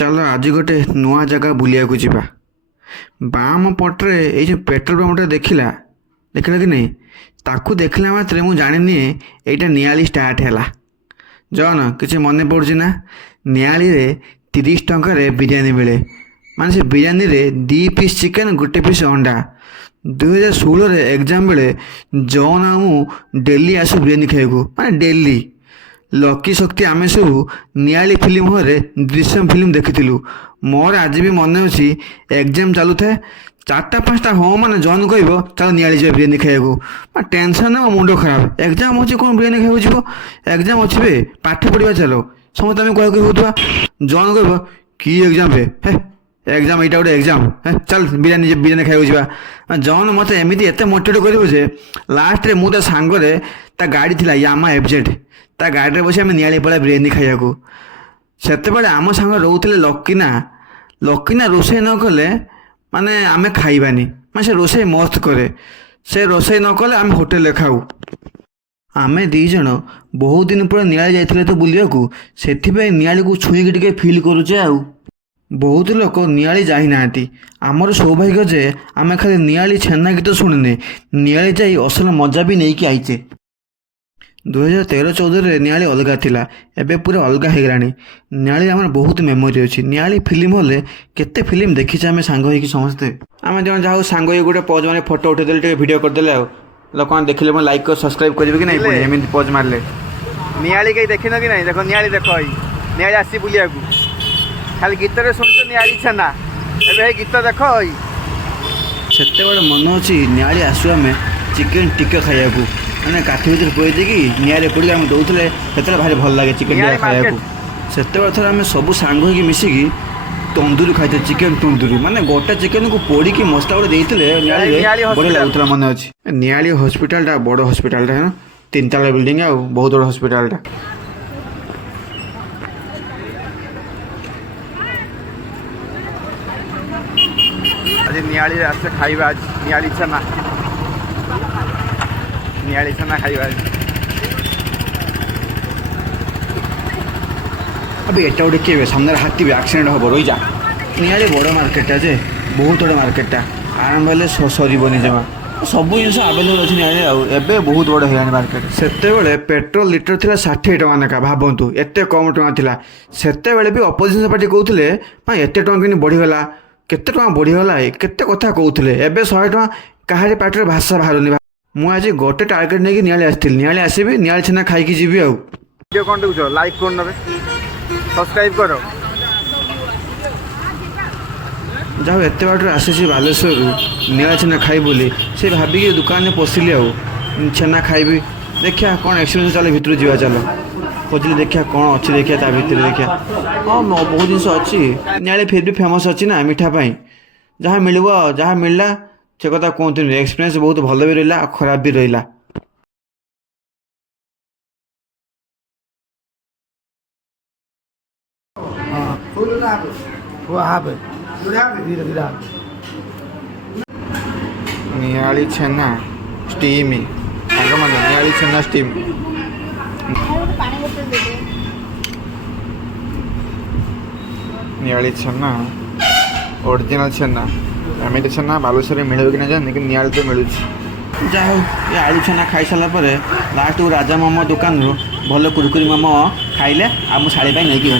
ଚାଲ ଆଜି ଗୋଟେ ନୂଆ ଜାଗା ବୁଲିବାକୁ ଯିବା। ବାମ ପଟରେ ଏଇ ଯେଉଁ ପେଟ୍ରୋଲ ପମ୍ପଟା ଦେଖିଲା କି ନାହିଁ, ତାକୁ ଦେଖିଲା ମାତ୍ରେ ମୁଁ ଜାଣିନିଏ ଏଇଟା ନିଆଳି ଷ୍ଟାର୍ଟ ହେଲା। ଜନ କିଛି ମନେ ପଡ଼ୁଛି ନା? ନିଆଳିରେ 30 ଟଙ୍କାରେ ବିରିୟାନୀ ମିଳେ। ମାନେ ସେ ବିରିୟାନୀରେ 2 ପିସ୍ ଚିକେନ୍ 1 ପିସ୍ ଅଣ୍ଡା। 2016ରେ ଏକ୍ଜାମ୍ ବେଳେ ଜନ୍ ଆଉ ମୁଁ ଡେଲି ଆସୁ ବିରିୟାନୀ ଖାଇବାକୁ, ମାନେ ଡେଲି। ଲକି ଶକ୍ତି ଆମେ ସବୁ ନିଆଳି ଫିଲ୍ମ ହଲ୍ରେ ଦୃଶ୍ୟମ ଫିଲ୍ମ ଦେଖିଥିଲୁ। ମୋର ଆଜି ବି ମନେ ଅଛି, ଏକ୍ଜାମ୍ ଚାଲୁଥାଏ, 4ଟା 5ଟା ହଁ ମାନେ ଜନ୍ କହିବ ଚାଲ ନିଆଳି ଯିବା ବିରିୟାନୀ ଖାଇବାକୁ। ଟେନସନ୍ ମୋ ମୁଣ୍ଡ ଖରାପ। ଏକ୍ଜାମ୍ ଅଛି, କ'ଣ ବିରିୟାନୀ ଖାଇବାକୁ ଯିବ? ଏକ୍ଜାମ୍ ଅଛି ବେ, ପାଠ ପଢ଼ିବା ଚାଲ। ସମସ୍ତେ ଆମେ କହିବାକୁ ହେଉଥିବା, ଜନ୍ କହିବ କି ଏକ୍ଜାମ୍ ବେ, ହେ ଏକ୍ଜାମ୍, ଏଇଟା ଗୋଟେ ଏକ୍ଜାମ୍, ହେ ଚାଲ ବିରିୟାନୀ ଖାଇବାକୁ ଯିବା। ଜନ୍ ମୋତେ ଏତେ ମୋଟିଭେଟ୍ କରିବ ଯେ ଲାଷ୍ଟରେ ମୁଁ ତା ସାଙ୍ଗରେ, ତା ଗାଡ଼ି ଥିଲା ୟାମା FZ, ତା ଗାଡ଼ିରେ ବସି ଆମେ ନିଆଳି ପଳେଇବା ବିରିୟାନୀ ଖାଇବାକୁ। ସେତେବେଳେ ଆମ ସାଙ୍ଗ ରହୁଥିଲେ ଲକିନା ରୋଷେଇ ନ କଲେ ମାନେ ଆମେ ଖାଇବାନି। ମାନେ ସେ ରୋଷେଇ ମସ୍ତ କରେ, ସେ ରୋଷେଇ ନ କଲେ ଆମେ ହୋଟେଲରେ ଖାଉ। ଆମେ 2 ଜଣ ବହୁତ ଦିନ ପରେ ନିଆଳି ଯାଇଥିଲେ ତ ବୁଲିବାକୁ, ସେଥିପାଇଁ ନିଆଳିକୁ ଛୁଇଁକି ଟିକେ ଫିଲ୍ କରୁଛେ ଆଉ। ବହୁତ ଲୋକ ନିଆଳି ଯାଇନାହାନ୍ତି। ଆମର ସୌଭାଗ୍ୟ ଯେ ଆମେ ଖାଲି ନିଆଳି ଛେନା ଗୀତ ଶୁଣିନେ, ନିଆଳି ଯାଇ ଅସଲ ମଜା ବି ନେଇକି ଆଇଛେ। 2013-14ରେ ନିଆଳି ଅଲଗା ଥିଲା, ଏବେ ପୁରା ଅଲଗା ହେଇଗଲାଣି। ନିଆଳି ଆମର ବହୁତ ମେମୋରି ଅଛି। ନିଆଳି ଫିଲ୍ମ ହଲ୍ରେ କେତେ ଫିଲ୍ମ ଦେଖିଛେ ଆମେ ସାଙ୍ଗ ହେଇକି ସମସ୍ତେ। ଆମେ ଜଣ ଯାହା ହଉ ସାଙ୍ଗ ହେଇକି ଗୋଟେ ପଜ୍ ମାନେ ଫଟୋ ଉଠେଇଦେଲେ, ଟିକେ ଭିଡ଼ିଓ କରିଦେଲେ ଆଉ। ଲୋକମାନେ ଦେଖିଲେ ମୁଁ ଲାଇକ୍ ସବସ୍କ୍ରାଇବ୍ କରିବେ କି ନାହିଁ ପୁଣି ଏମିତି ପଜ୍ ମାରିଲେ। ନିଆଳି କେହି ଦେଖିନ କି ନାହିଁ? ଦେଖ ନିଆଳି, ଦେଖ ଏଇ ନିଆଳି ଆସି ବୁଲିବାକୁ। ଖାଲି ଗୀତରେ ଶୁଣିଛ ନିଆଳି ଛେନା, ଏବେ ହେଇ ଗୀତ ଦେଖ ଏଇ। ସେତେବେଳେ ମନେ ଅଛି ନିଆଳି ଆସୁ ଆମେ ଚିକେନ୍ ଟିକ୍କା ଖାଇବାକୁ, ମାନେ କାଠି ଭିତରେ ପୁରେଇ ଦେଇକି ନିଆଁରେ ପଡ଼ିକି ଆମେ ଦେଉଥିଲେ। ସେତେବେଳେ ଭାରି ଭଲ ଲାଗେ ଚିକେନ୍ ଟିକ୍କା ଖାଇବାକୁ। ସେତେବେଳେ ଥରେ ଆମେ ସବୁ ସାଙ୍ଗ ହେଇକି ମିଶିକି ତନ୍ଦୁରୀ ଖାଇଥିଲେ, ଚିକେନ୍ ତନ୍ଦୁରୀ। ମାନେ ଗୋଟା ଚିକେନ୍କୁ ପୋଡ଼ିକି ମସଲା ଗୋଟେ ଦେଇଥିଲେ ନିଆଳିରେ, ବଢ଼ିଆ ଲାଗୁଥିଲା ମନେ ଅଛି। ନିଆଳି ହସ୍ପିଟାଲଟା ବଡ଼ ହସ୍ପିଟାଲଟା, 3 ତାଲା ବିଲ୍ଡିଂ, ଆଉ ବହୁତ ବଡ଼ ହସ୍ପିଟାଲଟା। ଆଜି ନିଆଳି ଆସେ ଖାଇବା, ଆଜି ନିଆଳି ଛେନା ଖାଇବା ଆଜି। अबे एटा गोटे किए सामने हाथी भी आक्सीडेंट हम रही। निआली बड़ मार्केटा जे, बहुत बड़ मार्केटा, आरंभ हेल्ले सरबनी जमा। सब जिन आवेलेबल अच्छी निआली एबे बहुत बड़ है मार्केट। सेतेबेले पेट्रोल लिटर थिला 60 टका नेका, भावतु एते कम टका थिला। सेतेबेले भी अपोजिशन पार्टी कहते एते टका कि बढ़ीगला, केते टका बढ़ीगला, केते कथा कहते। एबे 100 टका काहारी पार्टी भाषा बाहरुनी। मु आज गोटे टार्गेट नहीं निआली आसଥିଲି, निआली आसबि, निआली छेना खाइकी जीवी आउ। वीडियो कौन देखुछ? लाइक कर नबे, सब्सक्राइब करो। जहाँ एत बाट आसी बालेश्वर निआली छेना खाई बोली, से भाविकी दुकान में पशिली आउ छेना खाइबी। देखिया कौन एक्सपीरियंस, चल भितर जावा, चल खोजली देखिया कौन अच्छी, देखिया ता भितर देखिया। हाँ बहुत जिन अच्छी। निआली फिर भी फेमस अच्छी ना मिठा पाई। जहाँ मिलला से कथा कहते, एक्सपीरियंस बहुत भल भी रहा, खराब भी रहा। निआली छेना स्टीम, निआली छेना स्टीम। निआली छेना ओरिजिनल छेना, एमती छेना बालेश्वर मिले कि ना जाने, लेकिन निआली तो मिलूँ। जा हो ये आलू छेना खाई सारा पर लास्ट को राजा मोमो दुकान भल कुरकुरी मोमो खाइले, आ शाड़ी नहीं गली।